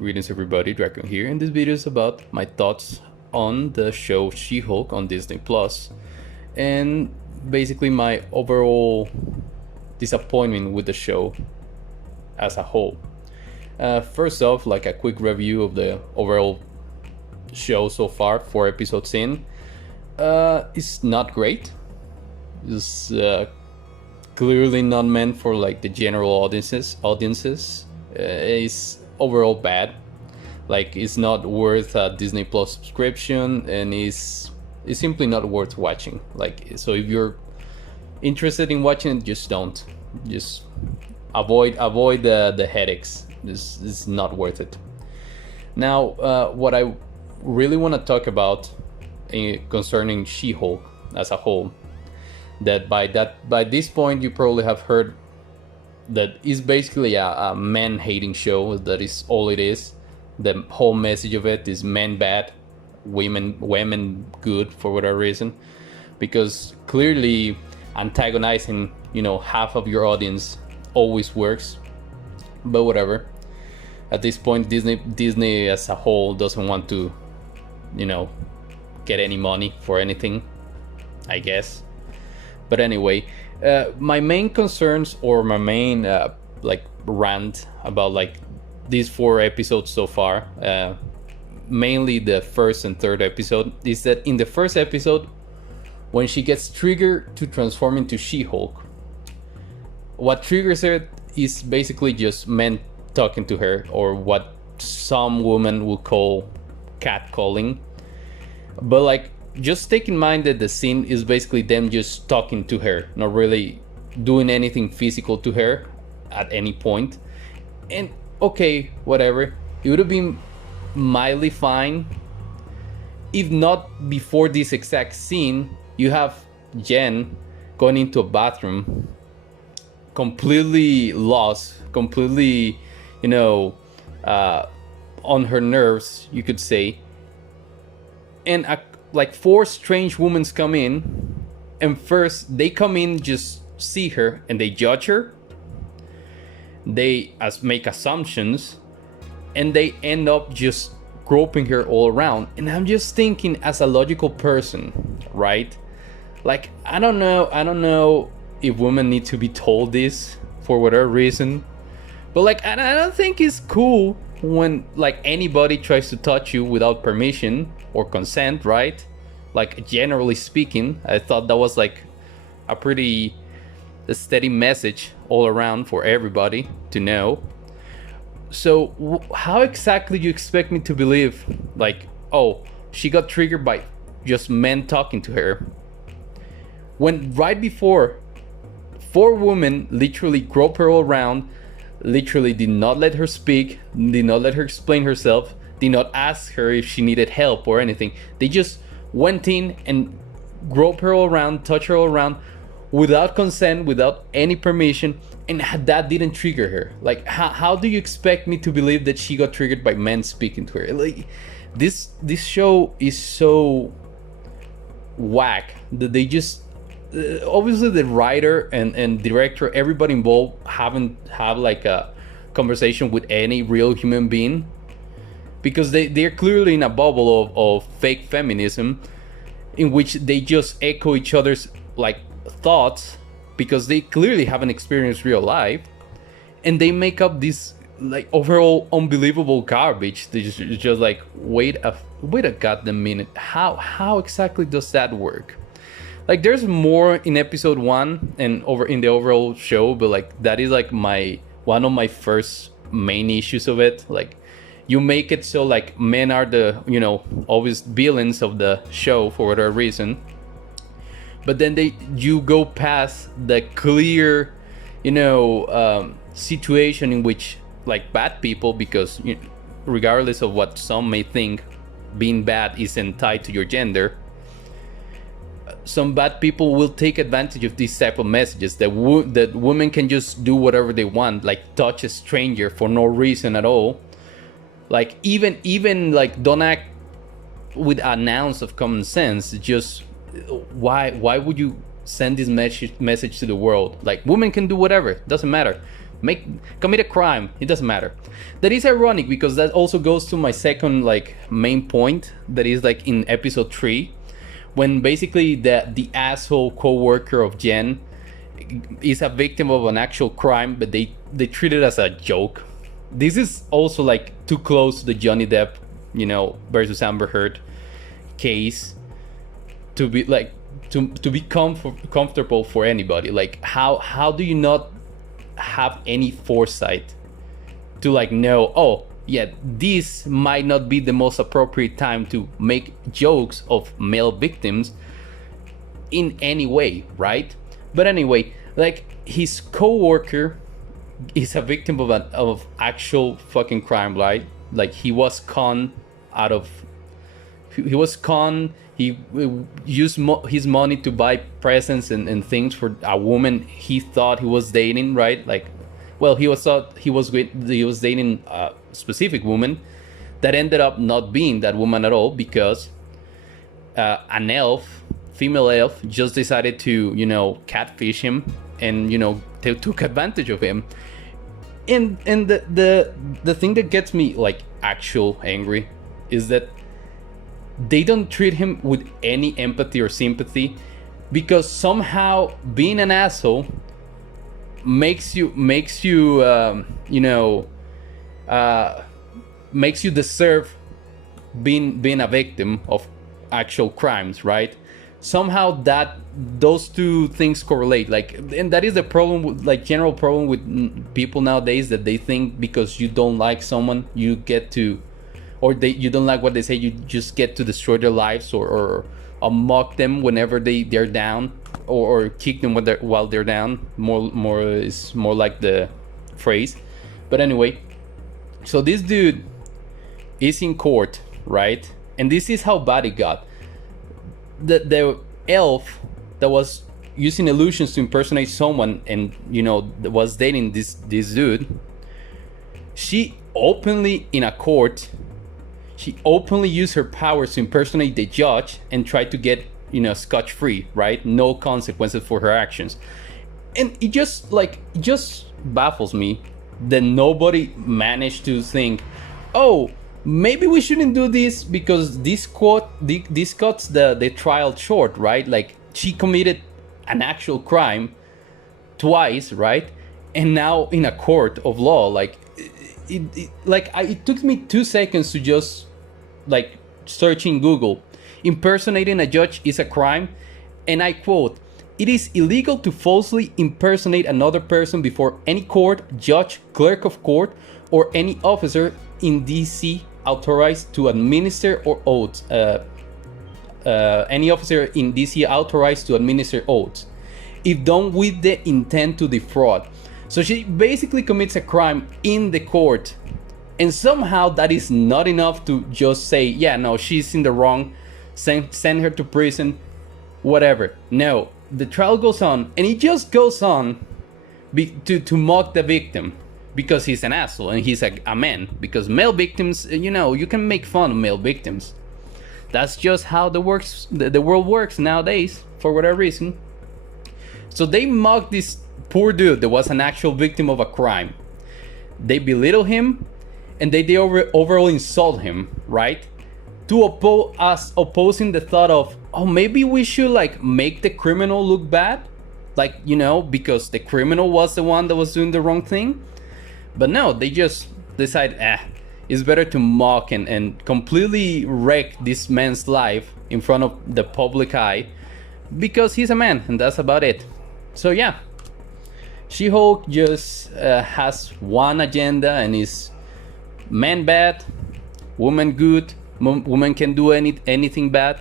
Greetings everybody, Dragon here, and this video is about my thoughts on the show She-Hulk on Disney Plus, and basically my overall disappointment with the show as a whole. First off, like a quick review of the overall show so far, 4 episodes in. It's not great. It's clearly not meant for like the general audiences. It's overall bad. Like, it's not worth a Disney Plus subscription, and it's simply not worth watching. Like, so if you're interested in watching it, just don't. Just avoid the headaches. This is not worth it. Now, what I really want to talk about concerning She-Hulk as a whole, that by this point you probably have heard that is basically a man-hating show. That is all it is. The whole message of it is men bad, women good, for whatever reason, because clearly antagonizing, half of your audience always works. But whatever. At this point, Disney as a whole doesn't want to, get any money for anything, I guess. But anyway, my main concerns, or my main rant about these 4 episodes so far, mainly the first and third episode, is that in the first episode, when she gets triggered to transform into She-Hulk, what triggers her is basically just men talking to her, or what some women would call catcalling. But just take in mind that the scene is basically them just talking to her, not really doing anything physical to her at any point. And okay, whatever, it would have been mildly fine if not before this exact scene you have Jen going into a bathroom completely lost, completely on her nerves, you could say, and 4 strange women come in, and first they come in, just see her, and they judge her, they make assumptions, and they end up just groping her all around. And I'm just thinking, as a logical person, right, I don't know if women need to be told this for whatever reason, but I don't think it's cool when anybody tries to touch you without permission or consent, right? Generally speaking, I thought that was a pretty steady message all around for everybody to know. So how exactly do you expect me to believe oh, she got triggered by just men talking to her, when right before 4 women literally groped her all around, literally did not let her speak, did not let her explain herself, did not ask her if she needed help or anything. They just went in and groped her all around, touched her all around, without consent, without any permission, and that didn't trigger her. How do you expect me to believe that she got triggered by men speaking to her? This show is so whack that they just obviously the writer and director, everybody involved, haven't had a conversation with any real human being, because they're clearly in a bubble of fake feminism, in which they just echo each other's thoughts, because they clearly haven't experienced real life, and they make up this overall unbelievable garbage. They just wait a goddamn minute, how exactly does that work? There's more in episode 1 and over in the overall show, but that is one of my first main issues of it. You make it so men are the always villains of the show for whatever reason, but then you go past the clear situation in which bad people, because regardless of what some may think, being bad isn't tied to your gender. Some bad people will take advantage of these type of messages that women can just do whatever they want, touch a stranger for no reason at all, even don't act with an ounce of common sense. Just why would you send this message to the world? Women can do whatever, doesn't matter. commit a crime. It doesn't matter. That is ironic because that also goes to my second like main point. That is like in episode 3, when basically the asshole co-worker of Jen is a victim of an actual crime, but they treat it as a joke. This is also like too close to the Johnny Depp, versus Amber Heard case to be like to be comfortable for anybody. Like how do you not have any foresight to like know, oh yeah, this might not be the most appropriate time to make jokes of male victims in any way, right? But anyway, like his co-worker is a victim of actual fucking crime, right? Like he was conned. He used his money to buy presents and things for a woman he thought he was dating, right? Like, well, he was dating a specific woman that ended up not being that woman at all, because an elf, female elf, just decided to catfish him and took advantage of him. And the thing that gets me like actual angry is that they don't treat him with any empathy or sympathy, because somehow being an asshole makes you deserve being a victim of actual crimes, right? Somehow those two things correlate, like, and that is the problem, like general problem with people nowadays, that they think because you don't like someone you get to, or you don't like what they say, you just get to destroy their lives or mock them whenever they're down, or kick them while they're down. More is more like the phrase. But anyway, so this dude is in court, right? And this is how bad it got. The elf that was using illusions to impersonate someone and was dating this dude, she openly in a court, she openly used her powers to impersonate the judge and try to get scotch-free, right? No consequences for her actions. And it just baffles me that nobody managed to think, oh, maybe we shouldn't do this, because this cuts the trial short, right? Like, she committed an actual crime twice, right? And now in a court of law, like it took me 2 seconds to just like searching Google, impersonating a judge is a crime, and I quote, "It is illegal to falsely impersonate another person before any court, judge, clerk of court, or any officer in DC authorized to administer or oaths. Any officer in DC authorized to administer oaths, if done with the intent to defraud." So she basically commits a crime in the court, and somehow that is not enough to just say, yeah, no, she's in the wrong, send her to prison, whatever. No, the trial goes on, and it just goes on to mock the victim, because he's an asshole and he's a man. Because male victims, you can make fun of male victims. That's just how the world works nowadays, for whatever reason. So they mock this poor dude that was an actual victim of a crime. They belittle him, and they overall insult him, right? To opposing the thought of, oh, maybe we should like make the criminal look bad, like, because the criminal was the one that was doing the wrong thing. But no, they just decide, it's better to mock and completely wreck this man's life in front of the public eye, because he's a man, and that's about it. So yeah, She-Hulk just has one agenda, and is man bad, woman good. Women can do anything bad.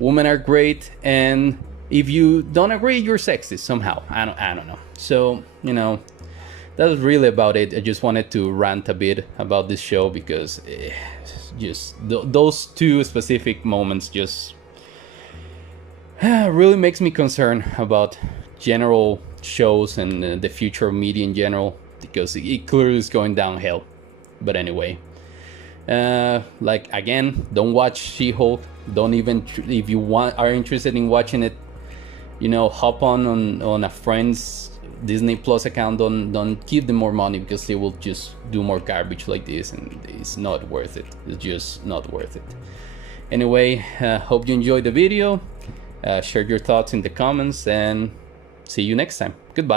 Women are great, and if you don't agree, you're sexist somehow. I don't know. So that was really about it. I just wanted to rant a bit about this show, because just those two specific moments just really makes me concerned about general shows and the future of media in general, because it clearly is going downhill. But anyway, like, again, don't watch She-Hulk. Don't even, if you are interested in watching it, hop on a friend's Disney Plus account, don't give them more money, because they will just do more garbage like this, and it's not worth it. It's just not worth it. Anyway, hope you enjoyed the video. Share your thoughts in the comments, and see you next time. Goodbye.